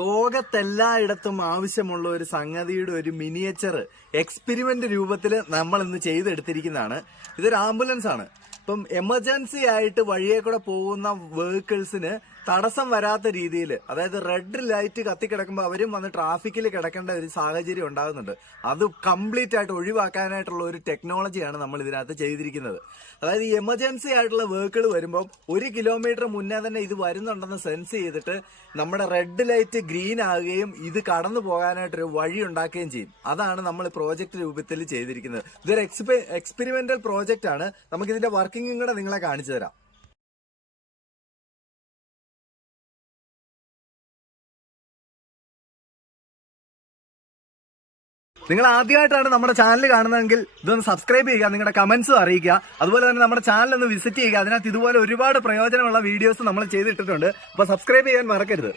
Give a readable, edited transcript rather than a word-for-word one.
ലോകത്തെല്ലായിടത്തും ആവശ്യമുള്ള ഒരു സംഗതിയുടെ ഒരു മിനിയേച്ചർ എക്സ്പെരിമെന്റ് രൂപത്തിൽ നമ്മൾ ഇന്ന് ചെയ്തെടുത്തിരിക്കുന്നതാണ്. ഇതൊരു ആംബുലൻസ് ആണ്. ഇപ്പം എമർജൻസി ആയിട്ട് വഴിയെ കൂടെ പോകുന്ന വെഹിക്കിൾസിന് തടസ്സം വരാത്ത രീതിയിൽ, അതായത് റെഡ് ലൈറ്റ് കത്തിക്കിടക്കുമ്പോൾ അവരും വന്ന് ട്രാഫിക്കിൽ കിടക്കേണ്ട ഒരു സാഹചര്യം ഉണ്ടാകുന്നുണ്ട്. അത് കംപ്ലീറ്റ് ആയിട്ട് ഒഴിവാക്കാനായിട്ടുള്ള ഒരു ടെക്നോളജിയാണ് നമ്മൾ ഇതിനകത്ത് ചെയ്തിരിക്കുന്നത്. അതായത് ഈ എമർജൻസി ആയിട്ടുള്ള വെഹിക്കിൾ വരുമ്പോൾ 1 കിലോമീറ്റർ മുന്നേ തന്നെ ഇത് വരുന്നുണ്ടെന്ന് സെൻസ് ചെയ്തിട്ട് നമ്മുടെ റെഡ് ലൈറ്റ് ഗ്രീൻ ആകുകയും ഇത് കടന്നു പോകാനായിട്ടൊരു വഴി ഉണ്ടാക്കുകയും ചെയ്യും. അതാണ് നമ്മൾ പ്രോജക്റ്റ് രൂപത്തിൽ ചെയ്തിരിക്കുന്നത്. ഇതൊരു എക്സ്പെരിമെന്റൽ പ്രോജക്റ്റ് ആണ്. നമുക്കിതിന്റെ വർക്കിംഗും കൂടെ നിങ്ങളെ കാണിച്ചു തരാം. നിങ്ങൾ ആദ്യമായിട്ടാണ് നമ്മുടെ ചാനൽ കാണുന്നതെങ്കിൽ ഇതൊന്ന് സബ്സ്ക്രൈബ് ചെയ്യുക, നിങ്ങളുടെ കമന്റ്സും അറിയിക്കുക. അതുപോലെ തന്നെ നമ്മുടെ ചാനൽ ഒന്ന് വിസിറ്റ് ചെയ്യുക. അതിനകത്ത് ഇതുപോലെ ഒരുപാട് പ്രയോജനമുള്ള വീഡിയോസ് നമ്മൾ ചെയ്തിട്ടിട്ടുണ്ട്. അപ്പോൾ സബ്സ്ക്രൈബ് ചെയ്യാൻ മറക്കരുത്.